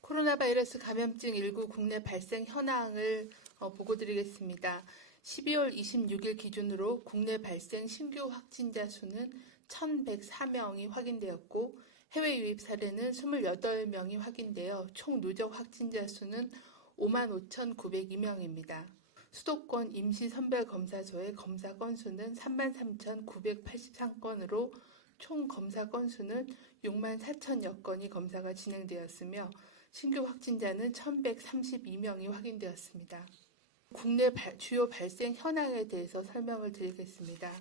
코로나 바이러스 감염증 19 국내 발생 현황을 보고드리겠습니다. 12월 26일 기준으로 국내 발생 신규 확진자 수는 1,104명이 확인되었고 해외 유입 사례는 28명이 확인되어 총 누적 확진자 수는 55,902명입니다. 수도권 임시선별검사소의 검사 건수는 33,983건으로 총 검사 건수는 64,000여 건이 검사가 진행되었으며 신규 확진자는 1,132명이 확인되었습니다. 국내 주요 발생 현황에 대해서 설명을 드리겠습니다.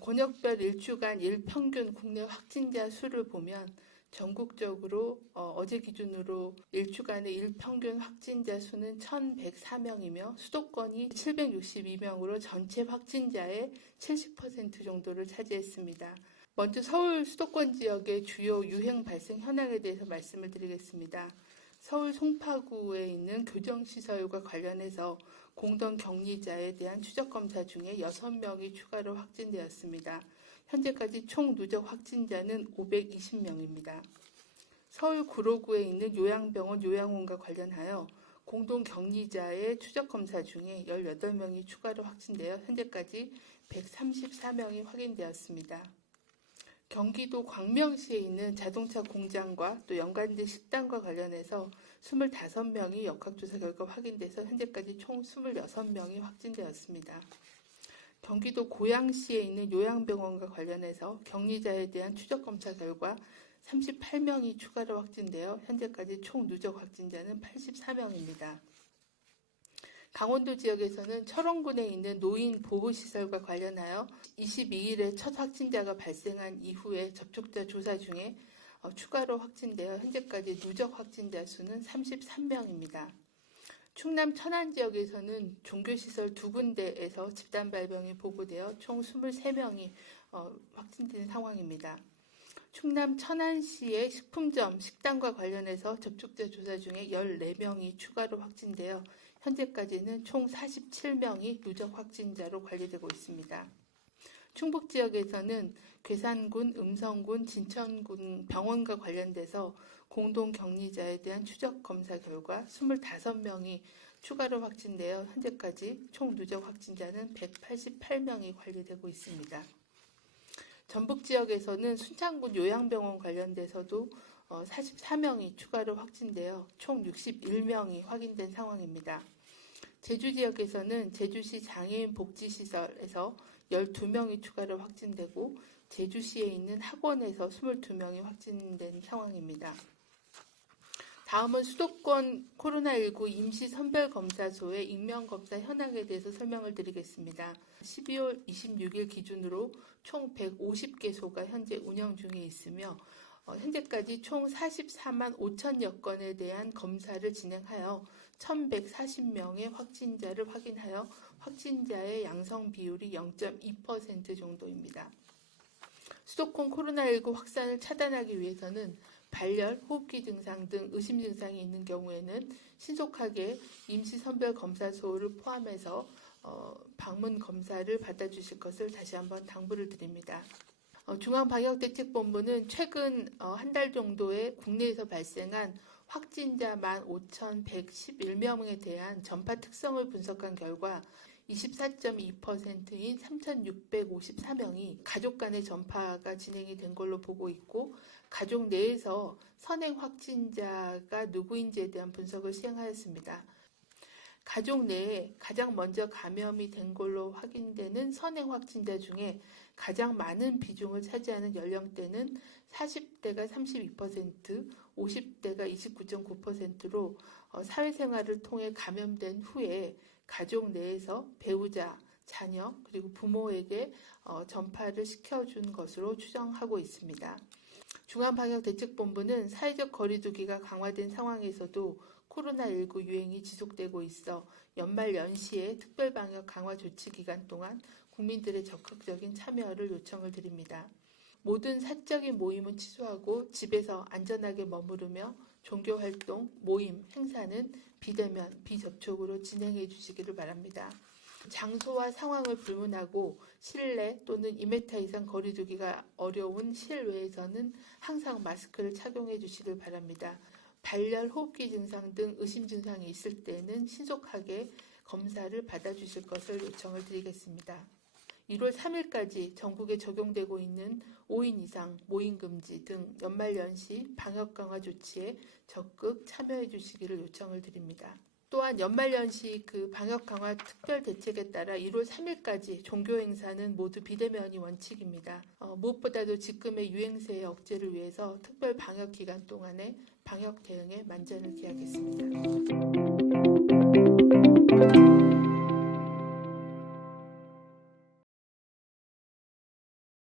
권역별 일주간 일평균 국내 확진자 수를 보면 전국적으로 어제 기준으로 일주간의 일평균 확진자 수는 1,104명이며 수도권이 762명으로 전체 확진자의 70% 정도를 차지했습니다. 먼저 서울 수도권 지역의 주요 유행 발생 현황에 대해서 말씀을 드리겠습니다. 서울 송파구에 있는 교정시설과 관련해서 공동격리자에 대한 추적검사 중에 6명이 추가로 확진되었습니다. 현재까지 총 누적 확진자는 520명입니다. 서울 구로구에 있는 요양병원 요양원과 관련하여 공동격리자의 추적검사 중에 18명이 추가로 확진되어 현재까지 134명이 확인되었습니다. 경기도 광명시에 있는 자동차 공장과 또 연관된 식당과 관련해서 25명이 역학조사 결과 확인돼서 현재까지 총 26명이 확진되었습니다. 경기도 고양시에 있는 요양병원과 관련해서 격리자에 대한 추적검사 결과 38명이 추가로 확진되어 현재까지 총 누적 확진자는 84명입니다. 강원도 지역에서는 철원군에 있는 노인 보호시설과 관련하여 22일에 첫 확진자가 발생한 이후에 접촉자 조사 중에 추가로 확진되어 현재까지 누적 확진자 수는 33명입니다. 충남 천안 지역에서는 종교시설 2군데에서 집단 발병이 보고되어 총 23명이 확진된 상황입니다. 충남 천안시의 식품점, 식당과 관련해서 접촉자 조사 중에 14명이 추가로 확진되어 현재까지는 총 47명이 누적 확진자로 관리되고 있습니다. 충북 지역에서는 괴산군, 음성군, 진천군 병원과 관련돼서 공동격리자에 대한 추적검사 결과 25명이 추가로 확진되어 현재까지 총 누적 확진자는 188명이 관리되고 있습니다. 전북 지역에서는 순창군 요양병원 관련돼서도 44명이 추가로 확진되어 총 61명이 확인된 상황입니다. 제주 지역에서는 제주시 장애인 복지시설에서 12명이 추가로 확진되고 제주시에 있는 학원에서 22명이 확진된 상황입니다. 다음은 수도권 코로나19 임시선별검사소의 익명검사 현황에 대해서 설명을 드리겠습니다. 12월 26일 기준으로 총 150개소가 현재 운영 중에 있으며 현재까지 총 44만 5천여 건에 대한 검사를 진행하여 1,140명의 확진자를 확인하여 확진자의 양성 비율이 0.2% 정도입니다. 수도권 코로나19 확산을 차단하기 위해서는 발열, 호흡기 증상 등 의심 증상이 있는 경우에는 신속하게 임시선별검사소를 포함해서 방문 검사를 받아주실 것을 다시 한번 당부를 드립니다. 중앙방역대책본부는 최근 한 달 정도에 국내에서 발생한 확진자 15,111명에 대한 전파 특성을 분석한 결과 24.2%인 3,654명이 가족 간의 전파가 진행이 된 걸로 보고 있고 가족 내에서 선행 확진자가 누구인지에 대한 분석을 시행하였습니다. 가족 내에 가장 먼저 감염이 된 걸로 확인되는 선행 확진자 중에 가장 많은 비중을 차지하는 연령대는 40대가 32%, 50대가 29.9%로 사회생활을 통해 감염된 후에 가족 내에서 배우자, 자녀, 그리고 부모에게 전파를 시켜준 것으로 추정하고 있습니다. 중앙방역대책본부는 사회적 거리두기가 강화된 상황에서도 코로나19 유행이 지속되고 있어 연말 연시에 특별방역 강화 조치 기간 동안 국민들의 적극적인 참여를 요청을 드립니다. 모든 사적인 모임은 취소하고 집에서 안전하게 머무르며 종교활동, 모임, 행사는 비대면, 비접촉으로 진행해 주시기를 바랍니다. 장소와 상황을 불문하고 실내 또는 2m 이상 거리 두기가 어려운 실외에서는 항상 마스크를 착용해 주시길 바랍니다. 발열, 호흡기 증상 등 의심 증상이 있을 때는 신속하게 검사를 받아주실 것을 요청을 드리겠습니다. 1월 3일까지 전국에 적용되고 있는 5인 이상 모임 금지 등 연말연시 방역 강화 조치에 적극 참여해 주시기를 요청을 드립니다. 또한 연말연시 방역 강화 특별 대책에 따라 1월 3일까지 종교 행사는 모두 비대면이 원칙입니다. 무엇보다도 지금의 유행세의 억제를 위해서 특별 방역 기간 동안에 방역 대응에 만전을 기하겠습니다.